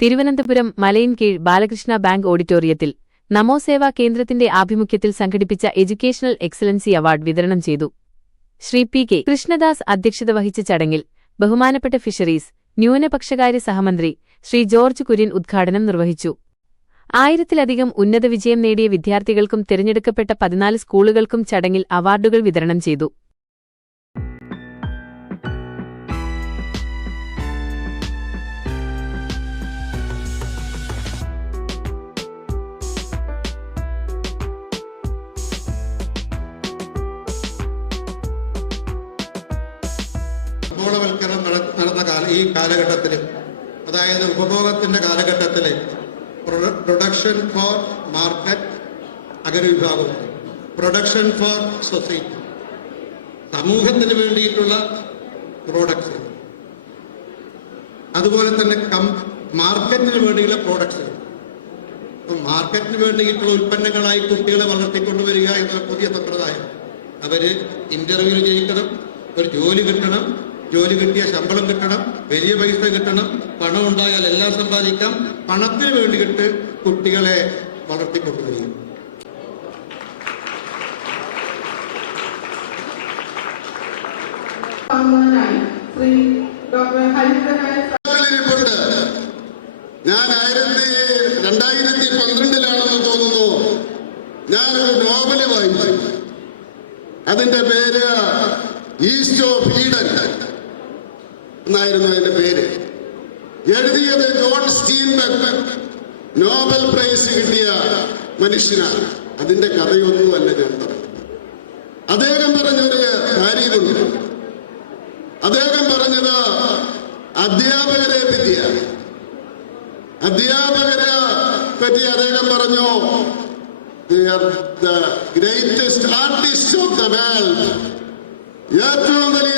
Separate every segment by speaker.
Speaker 1: Thiruvananthapuram Malayinkeezhu Balakrishna bank ഓഡിറ്റോറിയത്തിൽ നമോ സേവാ കേന്ദ്രത്തിന്റെ ആഭിമുഖ്യത്തിൽ സംഘടിപ്പിച്ച എഡ്യൂക്കേഷണൽ എക്സലൻസി അവാർഡ് വിതരണം ചെയ്തു. ശ്രീ പി കെ കൃഷ്ണദാസ് അധ്യക്ഷത വഹിച്ച ചടങ്ങിൽ ബഹുമാനപ്പെട്ട ഫിഷറീസ് ന്യൂനപക്ഷകാര്യ സഹമന്ത്രി ശ്രീ ജോർജ് കുര്യൻ ഉദ്ഘാടനം നിർവഹിച്ചു. ആയിരത്തിലധികം ഉന്നത വിജയം നേടിയ വിദ്യാർത്ഥികൾക്കും തിരഞ്ഞെടുക്കപ്പെട്ട പതിനാല് സ്കൂളുകൾക്കും ചടങ്ങിൽ അവാർഡുകൾ വിതരണം ചെയ്തു.
Speaker 2: ആഗോളവൽക്കരണം നട- നടന്ന കാല ഈ കാലഘട്ടത്തിൽ അതായത് ഉപഭോഗത്തിന്റെ കാലഘട്ടത്തിൽ പ്രൊഡക്ഷൻ ഫോർ മാർക്കറ്റ് അങ്ങനെ വിഭാഗം പ്രൊഡക്ഷൻ ഫോർ സൊസൈറ്റി സമൂഹത്തിന് വേണ്ടിയിട്ടുള്ള പ്രോഡക്ട്സ് അതുപോലെ തന്നെ കം മാർക്കറ്റിന് വേണ്ടിയുള്ള പ്രോഡക്ട്സ് അപ്പം മാർക്കറ്റിന് വേണ്ടിയിട്ടുള്ള ഉൽപ്പന്നങ്ങളായി കുട്ടികളെ വളർത്തിക്കൊണ്ടുവരിക എന്നുള്ള പുതിയ സമ്പ്രദായം. അവർ ഇന്റർവ്യൂ ജയിക്കണം ഒരു ജോലി കിട്ടണം ജോലി കിട്ടിയ ശമ്പളം കിട്ടണം വലിയ പൈസ കിട്ടണം പണം ഉണ്ടായാൽ എല്ലാം സമ്പാദിക്കാം. പണത്തിന് വേണ്ടിയിട്ട് കുട്ടികളെ വളർത്തിക്കൊണ്ടുവരിക
Speaker 3: ഞാൻ ആയിരത്തി രണ്ടായിരത്തി പന്ത്രണ്ടിലാണെന്ന് തോന്നുന്നു. ഞാനൊരു നോവൽ വായിച്ചു. അതിന്റെ പേര് ഈസ്റ്റ് ഓഫ് ഈഡൻ. എന്നായിരുന്നു അതിന്റെ പേര്. എഴുതിയത് ജോൺ സ്റ്റീൻബെക്ക് നോബൽ പ്രൈസ് കിട്ടിയ മനുഷ്യനാണ്. അതിന്റെ കഥയൊന്നുമല്ല ഞാൻ പറഞ്ഞു അദ്ദേഹം പറഞ്ഞൊരു കാര്യമുണ്ട്. അദ്ദേഹം പറഞ്ഞത് അധ്യാപകരെ പറ്റിയാണ്. അധ്യാപകരെ പറ്റി അദ്ദേഹം പറഞ്ഞു greatest artist of the world ഏറ്റവും വലിയ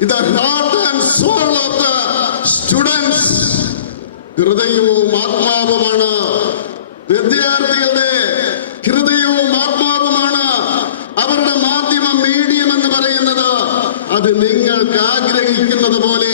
Speaker 3: ഇത് heart and soul of the students ഹൃദയവും ആത്മാവുമാണ്. വിദ്യാർത്ഥികളുടെ ഹൃദയവും ആത്മാവുമാണ്. അവരുടെ മാധ്യമം മീഡിയം എന്ന് പറയുന്നത് അത് നിങ്ങൾക്ക് ആഗ്രഹിക്കുന്നത് പോലെ